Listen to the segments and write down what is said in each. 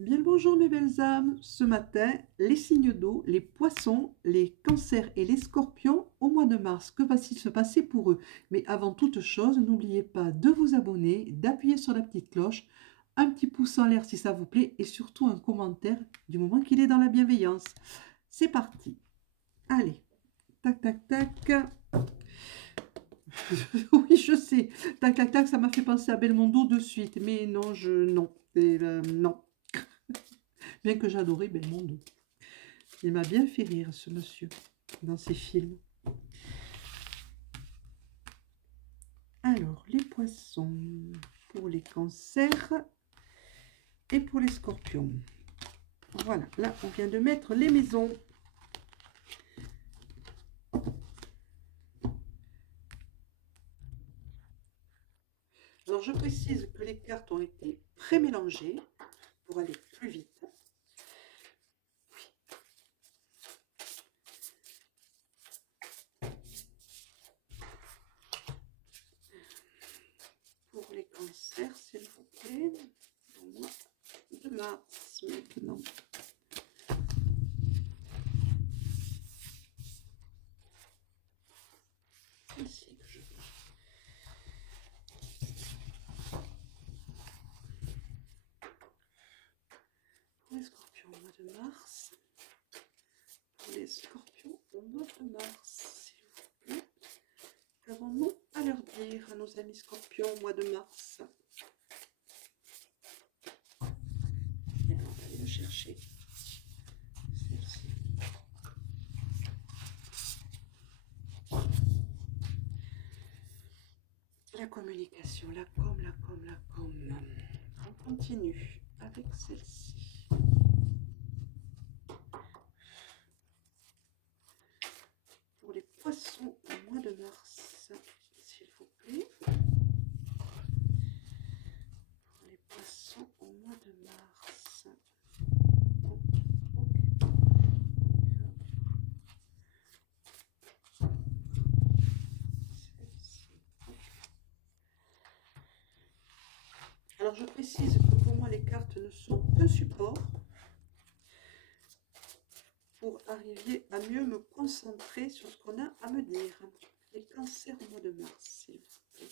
Bien le bonjour mes belles âmes. Ce matin, les signes d'eau, les poissons, les cancers et les scorpions au mois de mars. Que va-t-il se passer pour eux? Mais avant toute chose, n'oubliez pas de vous abonner, d'appuyer sur la petite cloche, un petit pouce en l'air si ça vous plaît et surtout un commentaire du moment qu'il est dans la bienveillance. C'est parti. Allez, tac tac tac. Oui, je sais. Tac tac tac, ça m'a fait penser à Belmondo de suite. Mais non, non. Non. Bien que j'adorais Belmondo. Il m'a bien fait rire, ce monsieur, dans ses films. Alors, les poissons, pour les cancers et pour les scorpions. Voilà, là, on vient de mettre les maisons. Alors, je précise que les cartes ont été pré-mélangées pour aller plus vite. Pour les cancers, s'il vous plaît, au mois de mars maintenant. Celle-ci que je veux. Pour les scorpions au mois de mars. Pour les scorpions au mois de mars, s'il vous plaît. Qu'avons-nous à leur dire à nos amis scorpions au mois de mars? Et on va aller le chercher. Celle-ci. La communication, la com. On continue avec celle-ci. Pour les poissons au mois de mars, s'il vous plaît. Pour les poissons au mois de mars. Alors je précise que pour moi les cartes ne sont qu'un support pour arriver à mieux me concentrer sur ce qu'on a à me dire. Les cancers au mois de mars, s'il vous plaît.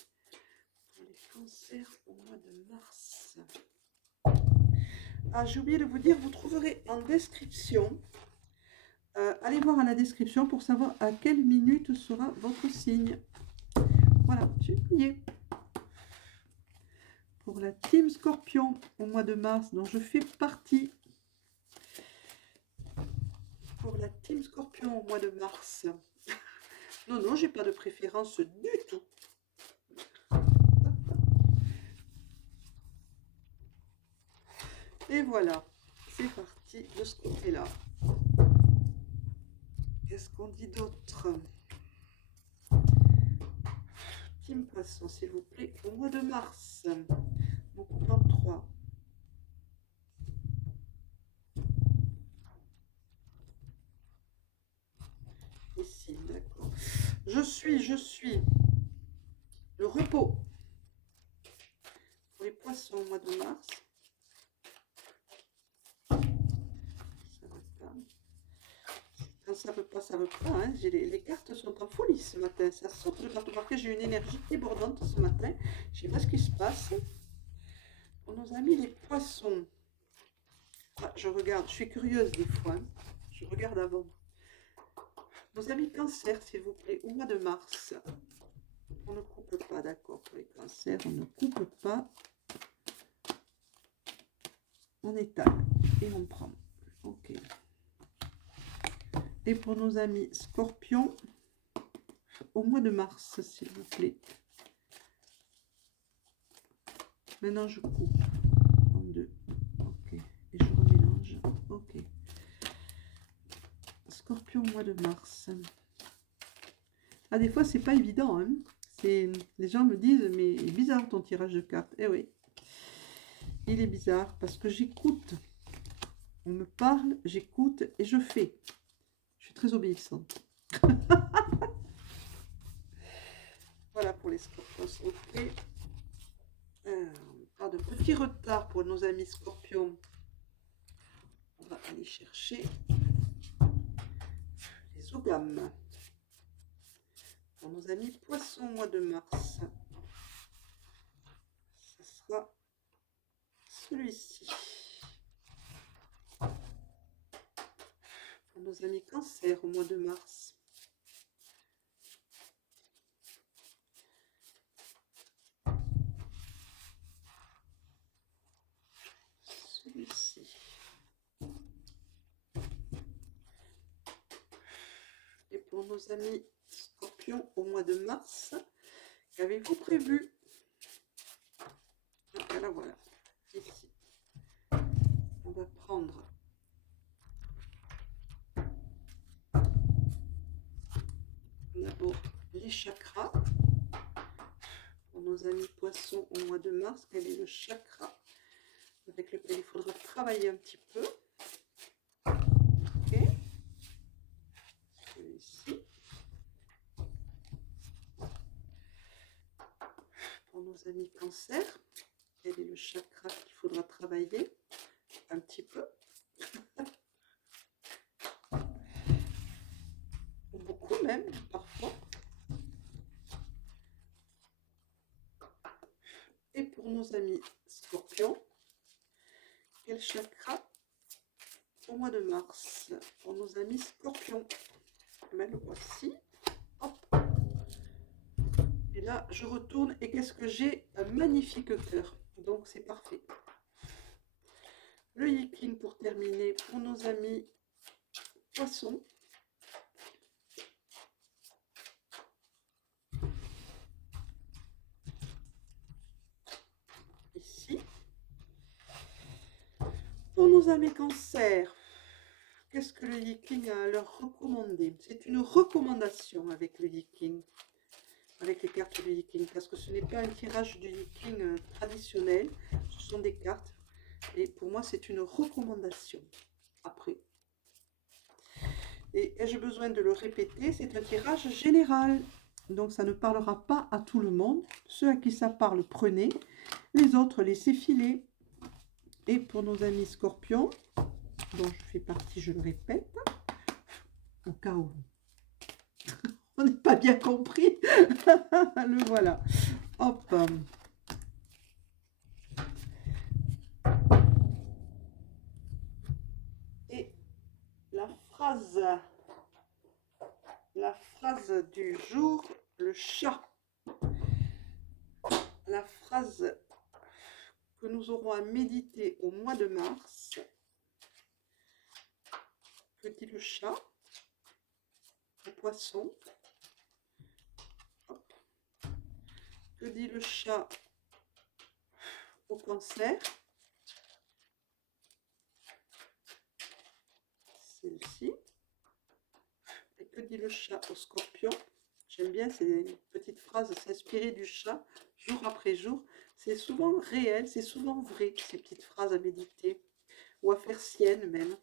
Pour les cancers au mois de mars. Ah, j'ai oublié de vous dire, vous trouverez en description, allez voir à la description pour savoir à quelle minute sera votre signe. Voilà, j'ai oublié. Pour la team Scorpion au mois de mars, dont je fais partie. Pour la team Scorpion au mois de mars. Non, non, j'ai pas de préférence du tout. Et voilà, c'est parti de ce côté-là. Qu'est-ce qu'on dit d'autre? Team Poisson, s'il vous plaît, au mois de mars. Mon coupe en 3. Ici, d'accord. Je suis le repos pour les poissons au mois de mars. Ça va pas. Quand ça veut pas, ça veut pas. Hein. Les cartes sont en folie ce matin. Ça saute de partout. Parce que j'ai une énergie débordante ce matin. Je sais pas ce qui se passe. Pour nos amis les poissons. Ah, je regarde, je suis curieuse des fois. Hein. Je regarde avant. Nos amis cancer, s'il vous plaît, au mois de mars. On ne coupe pas, d'accord, pour les cancers, on ne coupe pas. On étale et on prend. Ok. Et pour nos amis scorpions, au mois de mars, s'il vous plaît. Maintenant, je coupe en deux. Ok. Et je remélange. Ok. Scorpion au mois de mars. Ah, des fois, c'est pas évident. Hein. Les gens me disent, mais il est bizarre ton tirage de cartes. Eh oui. Il est bizarre parce que j'écoute. On me parle, j'écoute et je fais. Je suis très obéissante. Voilà pour les scorpions. Ok. Pas de petit retard pour nos amis scorpions. chercher les ogames. Pour nos amis poissons au mois de mars, ce sera celui-ci. Pour nos amis cancer au mois de mars, celui-ci. Et pour nos amis scorpions au mois de mars, qu'avez-vous prévu? Ah, là voilà, ici. On va prendre d'abord les chakras. Pour nos amis poissons au mois de mars, quel est le chakra avec lequel il faudra travailler un petit peu? Ok. Celui-ci. Pour nos amis cancer, quel est le chakra qu'il faudra travailler un petit peu? Ou beaucoup même, parfois. Et pour nos amis scorpions, quel chakra au mois de mars? Pour nos amis scorpions, mais le voici. Hop. Et là, je retourne et qu'est-ce que j'ai? Un magnifique cœur. Donc, c'est parfait. Le Yiking pour terminer pour nos amis poissons. Ici. Pour nos amis cancer, qu'est-ce que le Yiking a à leur recommander? C'est une recommandation avec le Yiking, avec les cartes du Yiking, parce que ce n'est pas un tirage du Yiking traditionnel, ce sont des cartes. Et pour moi, c'est une recommandation. Après. Et ai-je besoin de le répéter? C'est un tirage général. Donc, ça ne parlera pas à tout le monde. Ceux à qui ça parle, prenez. Les autres, laissez filer. Et pour nos amis scorpions, dont je fais partie, je le répète, au cas où on n'est pas bien compris. Le voilà. Hop. Et la phrase du jour, le chat. La phrase que nous aurons à méditer au mois de mars. Que dit le chat? Le poisson. Hop. Que dit le chat au cancer? Celle-ci. Et que dit le chat au scorpion? J'aime bien ces petites phrases s'inspirer du chat jour après jour. C'est souvent réel, c'est souvent vrai, ces petites phrases à méditer. Ou à faire sienne même.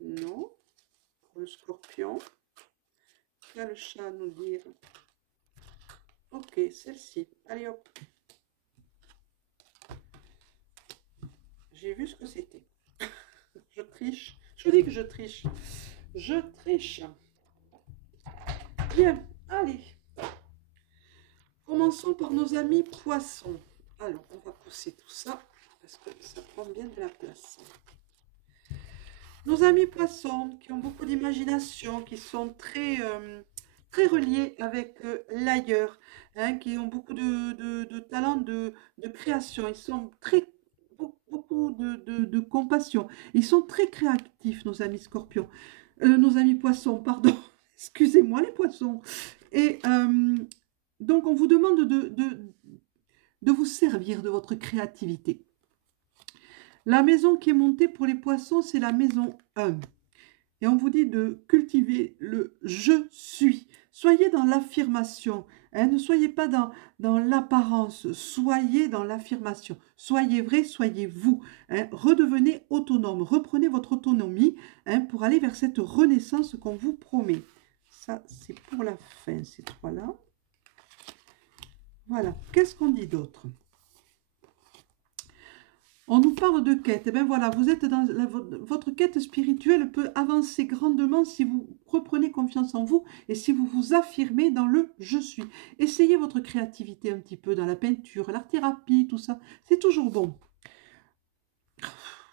Non. Pour le scorpion. Qu'a le chat à nous dire? Ok, celle-ci. Allez hop. J'ai vu ce que c'était. Je triche. Je vous dis que je triche. Je triche. Bien, allez. Commençons par nos amis poissons. Alors, on va pousser tout ça parce que ça prend bien de la place. Nos amis poissons qui ont beaucoup d'imagination, qui sont très, très reliés avec l'ailleurs, hein, qui ont beaucoup de talent de création. Ils sont très beaucoup de compassion. Ils sont très créatifs, nos amis scorpions. Nos amis poissons, pardon. Excusez-moi les poissons. Et donc, on vous demande de vous servir de votre créativité. La maison qui est montée pour les poissons, c'est la maison 1. Et on vous dit de cultiver le « je suis ». Soyez dans l'affirmation, hein, ne soyez pas dans l'apparence, soyez dans l'affirmation. Soyez vrai, soyez vous. Hein, redevenez autonome, reprenez votre autonomie, hein, pour aller vers cette renaissance qu'on vous promet. Ça, c'est pour la fin, ces trois-là. Voilà, qu'est-ce qu'on dit d'autre? On nous parle de quête. Eh bien voilà, vous êtes dans votre quête spirituelle peut avancer grandement si vous reprenez confiance en vous et si vous vous affirmez dans le je suis. Essayez votre créativité un petit peu dans la peinture, l'art-thérapie, tout ça. C'est toujours bon.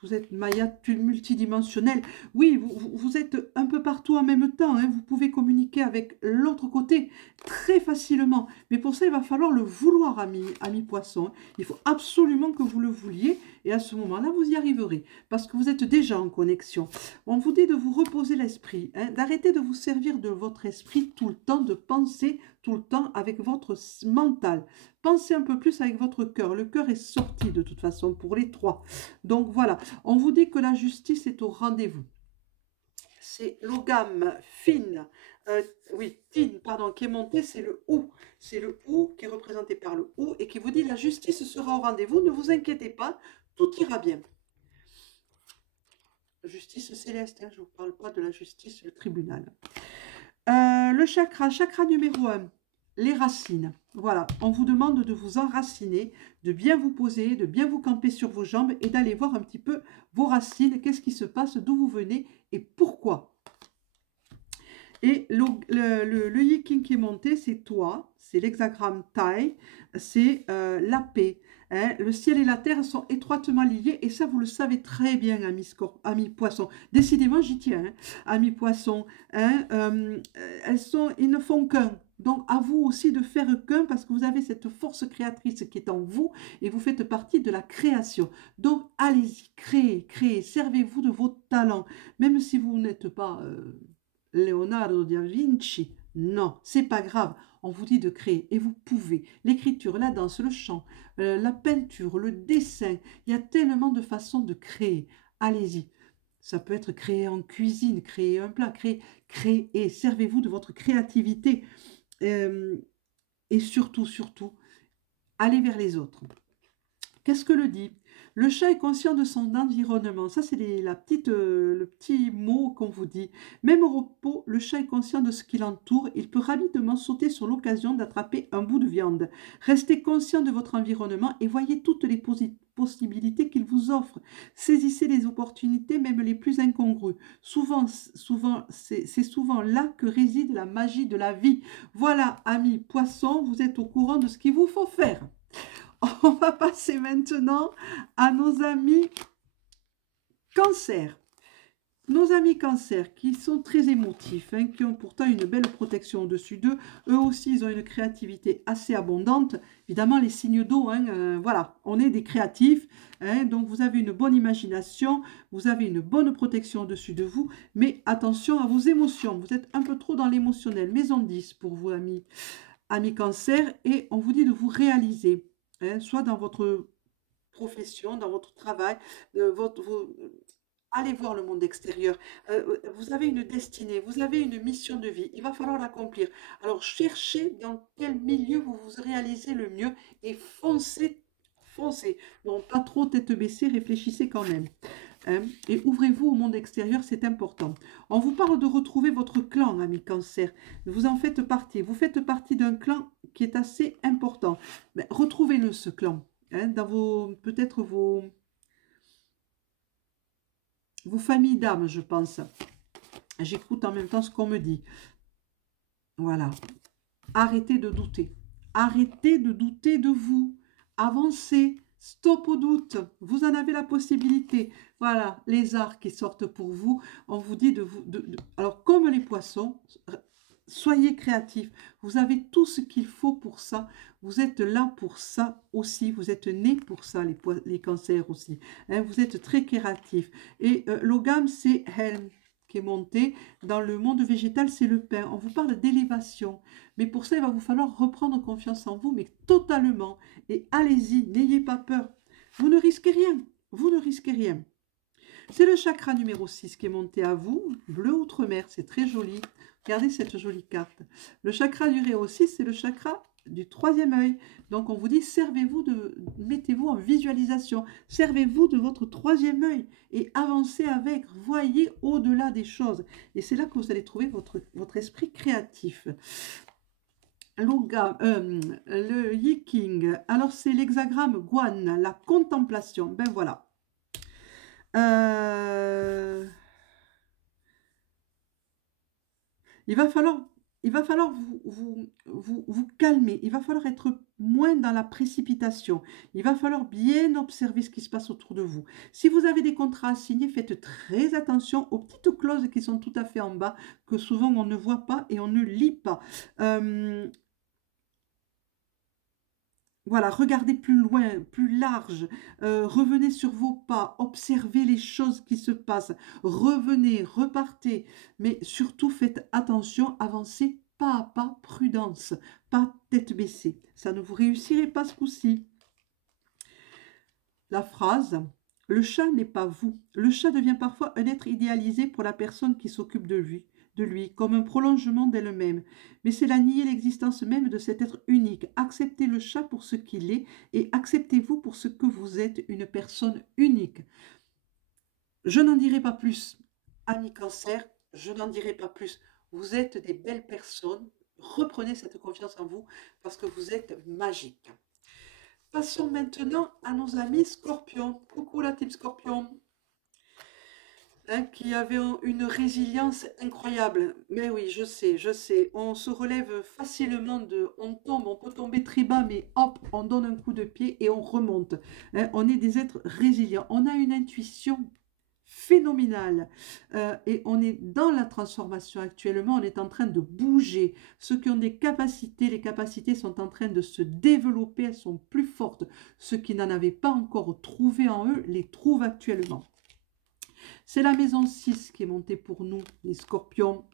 Vous êtes Maya multidimensionnel. Oui, vous êtes un peu partout en même temps. Hein. Vous pouvez communiquer avec l'autre côté très facilement. Mais pour ça, il va falloir le vouloir, ami poisson. Il faut absolument que vous le vouliez. Et à ce moment-là, vous y arriverez. Parce que vous êtes déjà en connexion. On vous dit de vous reposer l'esprit. Hein, d'arrêter de vous servir de votre esprit tout le temps, de penser tout le temps avec votre mental. Pensez un peu plus avec votre cœur. Le cœur est sorti de toute façon pour les trois. Donc voilà, on vous dit que la justice est au rendez-vous. C'est l'ogame fine, oui, tine, pardon, qui est monté, c'est le ou. C'est le ou qui est représenté par le ou et qui vous dit la justice sera au rendez-vous. Ne vous inquiétez pas, tout ira bien. Justice céleste, hein, je ne vous parle pas de la justice, le tribunal. Le chakra numéro 1. Les racines. Voilà, on vous demande de vous enraciner, de bien vous poser, de bien vous camper sur vos jambes et d'aller voir un petit peu vos racines, qu'est-ce qui se passe, d'où vous venez et pourquoi. Et le yiking qui est monté, c'est toi, c'est l'hexagramme taille, c'est la paix. Hein. Le ciel et la terre sont étroitement liés et ça, vous le savez très bien, amis poissons. Décidément, j'y tiens, hein, amis poissons. Hein, ils ne font qu'un. Donc, à vous aussi de faire qu'un parce que vous avez cette force créatrice qui est en vous et vous faites partie de la création. Donc, allez-y, créez, servez-vous de vos talents. Même si vous n'êtes pas Leonardo da Vinci, non, c'est pas grave. On vous dit de créer et vous pouvez. L'écriture, la danse, le chant, la peinture, le dessin, il y a tellement de façons de créer. Allez-y. Ça peut être créer en cuisine, créer un plat, créer. Servez-vous de votre créativité. Et surtout, allez vers les autres. Qu'est-ce que le dit? Le chat est conscient de son environnement. Ça, c'est le petit mot qu'on vous dit. Même au repos, le chat est conscient de ce qui l'entoure. Il peut rapidement sauter sur l'occasion d'attraper un bout de viande. Restez conscient de votre environnement et voyez toutes les possibilités qu'il vous offre. Saisissez les opportunités, même les plus incongrues. C'est souvent là que réside la magie de la vie. Voilà, amis poissons, vous êtes au courant de ce qu'il vous faut faire. On va passer maintenant à nos amis cancer. Nos amis cancer qui sont très émotifs, hein, qui ont pourtant une belle protection au-dessus d'eux. Eux aussi, ils ont une créativité assez abondante. Évidemment, les signes d'eau, hein, voilà, on est des créatifs. Hein, donc, vous avez une bonne imagination, vous avez une bonne protection au-dessus de vous. Mais attention à vos émotions. Vous êtes un peu trop dans l'émotionnel. Maison 10 pour vous, amis cancer. Et on vous dit de vous réaliser. Hein, soit dans votre profession, dans votre travail, allez voir le monde extérieur. Vous avez une destinée, vous avez une mission de vie. Il va falloir l'accomplir. Alors, cherchez dans quel milieu vous vous réalisez le mieux et foncez. Non, pas trop tête baissée, réfléchissez quand même. Hein, et ouvrez-vous au monde extérieur, c'est important. On vous parle de retrouver votre clan, amis cancer. Vous en faites partie. Vous faites partie d'un clan qui est assez important. Mais retrouvez-le, ce clan. Hein, dans peut-être vos familles d'âme, je pense. J'écoute en même temps ce qu'on me dit. Voilà. Arrêtez de douter. Arrêtez de douter de vous. Avancez. Stop au doute. Vous en avez la possibilité. Voilà, les arts qui sortent pour vous. On vous dit alors, comme les poissons, soyez créatifs. Vous avez tout ce qu'il faut pour ça. Vous êtes là pour ça aussi. Vous êtes nés pour ça, les cancers aussi. Hein, vous êtes très créatifs. Et l'ogame, c'est Helm qui est monté. Dans le monde végétal, c'est le pain. On vous parle d'élévation. Mais pour ça, il va vous falloir reprendre confiance en vous, mais totalement. Et allez-y, n'ayez pas peur. Vous ne risquez rien. Vous ne risquez rien. C'est le chakra numéro 6 qui est monté à vous. Bleu outre-mer, c'est très joli. Regardez cette jolie carte. Le chakra numéro 6, c'est le chakra du troisième œil. Donc, on vous dit, mettez-vous en visualisation. Servez-vous de votre troisième œil et avancez avec. Voyez au-delà des choses. Et c'est là que vous allez trouver votre esprit créatif. Le yiking. Alors, c'est l'hexagramme Guan, la contemplation. Ben voilà. Euh, il va falloir, il va falloir vous calmer. Il va falloir être moins dans la précipitation. Il va falloir bien observer ce qui se passe autour de vous. Si vous avez des contrats à signer, faites très attention aux petites clauses qui sont tout à fait en bas, que souvent on ne voit pas et on ne lit pas. Euh, Voilà, regardez plus loin, plus large, revenez sur vos pas, observez les choses qui se passent, revenez, repartez, mais surtout faites attention, avancez pas à pas, prudence, pas tête baissée. Ça ne vous réussirez pas ce coup-ci. La phrase, le chat n'est pas vous. Le chat devient parfois un être idéalisé pour la personne qui s'occupe de lui, comme un prolongement d'elle-même. Mais c'est la nier l'existence même de cet être unique. Acceptez le chat pour ce qu'il est et acceptez-vous pour ce que vous êtes, une personne unique. Je n'en dirai pas plus. Ami Cancer, je n'en dirai pas plus. Vous êtes des belles personnes. Reprenez cette confiance en vous parce que vous êtes magique. Passons maintenant à nos amis Scorpions. Coucou la team Scorpion, hein, qui avait une résilience incroyable. Mais oui, je sais, je sais. On se relève facilement on tombe, on peut tomber très bas, mais hop, on donne un coup de pied et on remonte. Hein, on est des êtres résilients. On a une intuition phénoménale et on est dans la transformation actuellement. On est en train de bouger. Ceux qui ont des capacités, les capacités sont en train de se développer. Elles sont plus fortes. Ceux qui n'en avaient pas encore trouvé en eux les trouvent actuellement. C'est la maison 6 qui est montée pour nous, les Scorpions.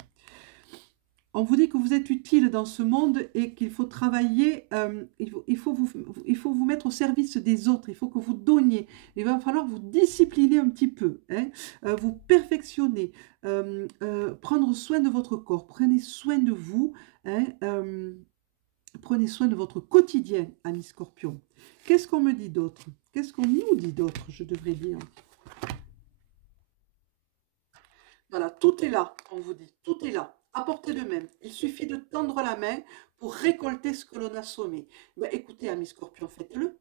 On vous dit que vous êtes utile dans ce monde et qu'il faut travailler, il faut vous mettre au service des autres, il faut que vous donniez. Il va falloir vous discipliner un petit peu, hein, vous perfectionner, prendre soin de votre corps, prenez soin de vous, hein, prenez soin de votre quotidien, amis Scorpions. Qu'est-ce qu'on me dit d'autre? Qu'est-ce qu'on nous dit d'autre, je devrais dire? Voilà, tout est là, on vous dit, tout est là, à portée de main. Il suffit de tendre la main pour récolter ce que l'on a semé. Ben, écoutez, amis Scorpions, faites-le.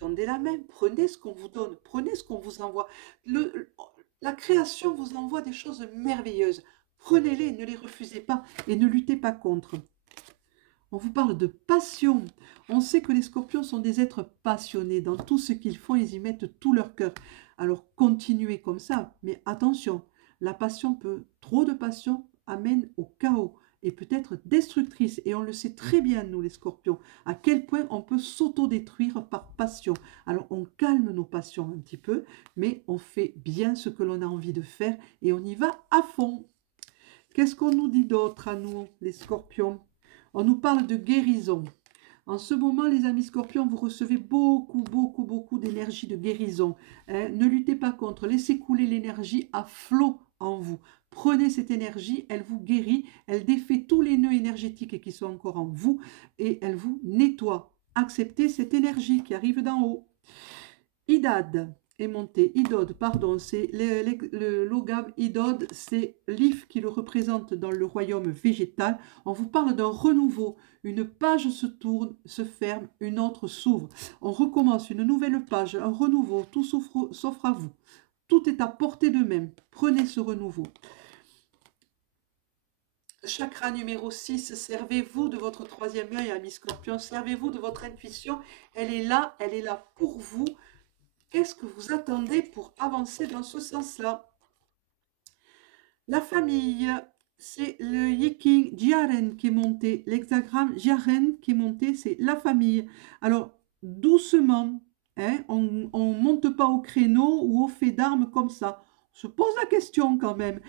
Tendez la main, prenez ce qu'on vous donne, prenez ce qu'on vous envoie. La création vous envoie des choses merveilleuses. Prenez-les, ne les refusez pas et ne luttez pas contre. On vous parle de passion. On sait que les Scorpions sont des êtres passionnés. Dans tout ce qu'ils font, ils y mettent tout leur cœur. Alors continuez comme ça, mais attention, la passion trop de passion amène au chaos et peut être destructrice. Et on le sait très bien, nous les Scorpions, à quel point on peut s'autodétruire par passion. Alors on calme nos passions un petit peu, mais on fait bien ce que l'on a envie de faire et on y va à fond. Qu'est-ce qu'on nous dit d'autre à nous, les Scorpions? On nous parle de guérison. En ce moment, les amis Scorpions, vous recevez beaucoup, beaucoup, beaucoup d'énergie de guérison. Hein. Ne luttez pas contre, laissez couler l'énergie à flot en vous. Prenez cette énergie, elle vous guérit, elle défait tous les nœuds énergétiques qui sont encore en vous et elle vous nettoie. Acceptez cette énergie qui arrive d'en haut. Idad est monté, Idod, pardon, c'est le logam Idod, c'est l'if qui le représente dans le royaume végétal. On vous parle d'un renouveau. Une page se tourne, se ferme, une autre s'ouvre. On recommence une nouvelle page, un renouveau, tout s'offre à vous. Tout est à portée de main. Prenez ce renouveau. Chakra numéro 6, servez-vous de votre troisième œil, amis Scorpions, servez-vous de votre intuition. Elle est là pour vous. Qu'est-ce que vous attendez pour avancer dans ce sens-là? La famille, c'est le Yiking Jiaren qui est monté. L'hexagramme Jiaren qui est monté, c'est la famille. Alors, doucement, hein, on ne monte pas au créneau ou au fait d'armes comme ça. On se pose la question quand même.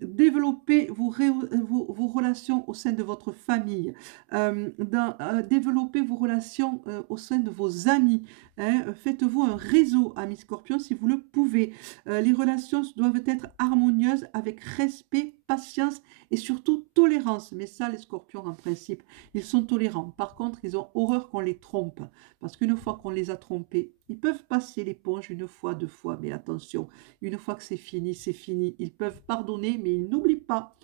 Développez vos relations au sein de votre famille. Développez vos relations au sein de vos amis. Hein. Faites-vous un réseau, amis Scorpions, si vous le pouvez. Les relations doivent être harmonieuses avec respect, patience et surtout tolérance. Mais ça, les Scorpions, en principe, ils sont tolérants. Par contre, ils ont horreur qu'on les trompe. Parce qu'une fois qu'on les a trompés, ils peuvent passer l'éponge une fois, deux fois. Mais attention, une fois que c'est fini, c'est fini. Ils peuvent pardonner, mais ils n'oublient pas.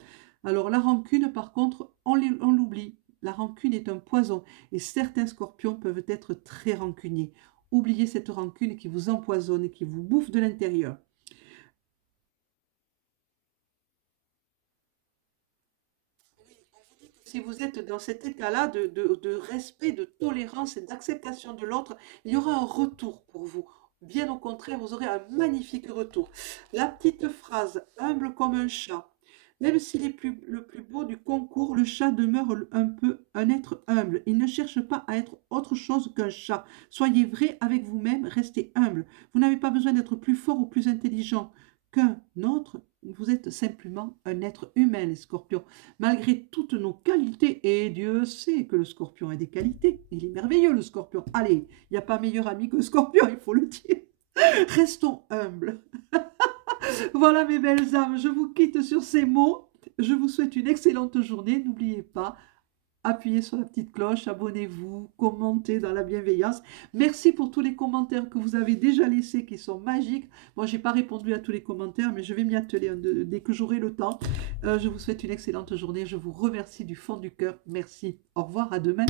Alors la rancune, par contre, on l'oublie. La rancune est un poison et certains Scorpions peuvent être très rancuniers. Oubliez cette rancune qui vous empoisonne et qui vous bouffe de l'intérieur. si vous êtes dans cet état-là de respect, de tolérance et d'acceptation de l'autre, il y aura un retour pour vous. Bien au contraire, vous aurez un magnifique retour. La petite phrase, humble comme un chat. Même s'il est le plus beau du concours, le chat demeure un peu un être humble. Il ne cherche pas à être autre chose qu'un chat. Soyez vrai avec vous-même, restez humble. Vous n'avez pas besoin d'être plus fort ou plus intelligent qu'un autre. Vous êtes simplement un être humain, les scorpions. Malgré toutes nos qualités, et Dieu sait que le scorpion a des qualités. Il est merveilleux, le scorpion. Allez, il n'y a pas meilleur ami que le scorpion, il faut le dire. Restons humbles. Voilà mes belles âmes, je vous quitte sur ces mots. Je vous souhaite une excellente journée. N'oubliez pas, appuyez sur la petite cloche, abonnez-vous, commentez dans la bienveillance. Merci pour tous les commentaires que vous avez déjà laissés qui sont magiques. Moi, je n'ai pas répondu à tous les commentaires, mais je vais m'y atteler dès que j'aurai le temps. Je vous souhaite une excellente journée. Je vous remercie du fond du cœur. Merci. Au revoir, à demain.